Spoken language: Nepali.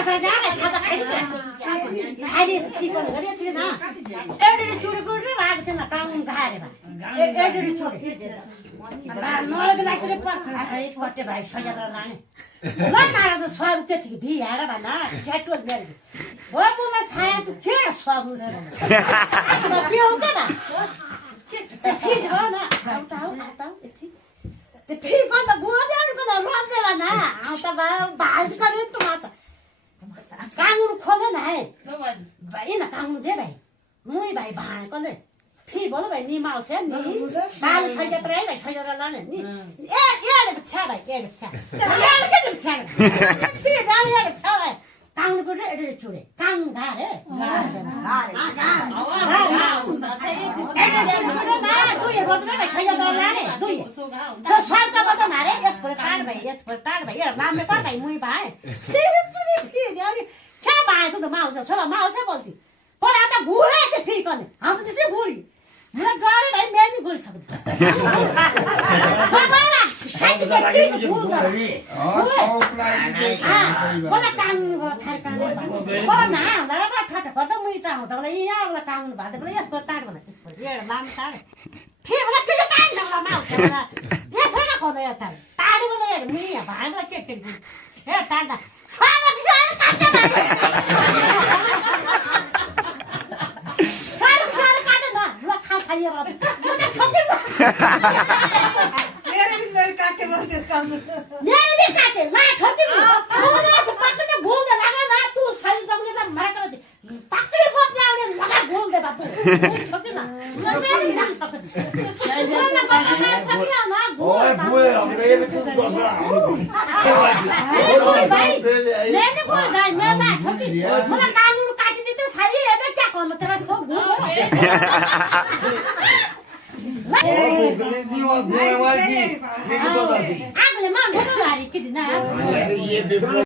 यात्रा जाने खाजा खाइले फिकन गरे थिए न एडरी चुडे गुडे भाग थिए न काउन घारे भा एडरी चुडे नलगे लाग्थे पखडा खाइ कटे भाइ सजात्र लाने ल महाराज सब के थिए भी हारा भना झट्टो बेर हो मुला छाया तु केड सब उस पियो के ना ते फिर हो न आउ यति ते फिर भन्दा बुढो जानु पनि रन्जे भना आउ त भाइ करे तुमासा कानुन खोले न है भाइ न कानुन दे भाइ मुई भाइ भाइ कले फी बोलो भाइ निमाउ छ नि बाल छैत्र है भाइ छैत्र लाने नि ए छ भाइ ए छ के छ फी डाले छ भाइ कानुन को एडे चुडे कानुन गारे गारे दुई बदले भाइ छैत्र लाने दुई छ स्वार्थ बता मारे यसको काट भाइ ए नाम में पर भाइ मुई भाइ फी डाले क्या भाइ त माउ छ छोरा माउ छ बोल्ती पर आता बुढा त फी कने हम त्यसै बुढी मलाई गरे भाइ मेनी गुल सक्छ सबैमा साथी के फी भूल गरे मलाई कानुन भयो थार कानुन पर ना हमरा ठट गर्दा मुई त हुँदा मलाई यहाँ वाला कानुन भाते पनि यसको ताड भने त्यसको एउटा नाम ताड फी वाला के ताड नला माउ छ यो छैन खोदा यो ताड ताड वाला एउटा मुई भाइलाई के हे ताड छाडा बिसायो काट्छ मेरे भी नल काटे मारते काम मेरे भी काटे ला छोटी मुझे ऐसे पकड़ने भूल दे लगा ना तू सारी जमने में मर कर दे पकड़े सब जाने लगा भूल दे बापू छोटी ना मेरी ना सकती ना पकड़ने सब ना ओए बुए हमरे भी कुछ दूसरा भाई मैंने बोल भाई मैं ना छोटी मुझे कानून काट दी तो सारी है मैं क्या कहूं तेरा सब भूल Ni wa buai wa ji. आगले मान भरो भारी के दिन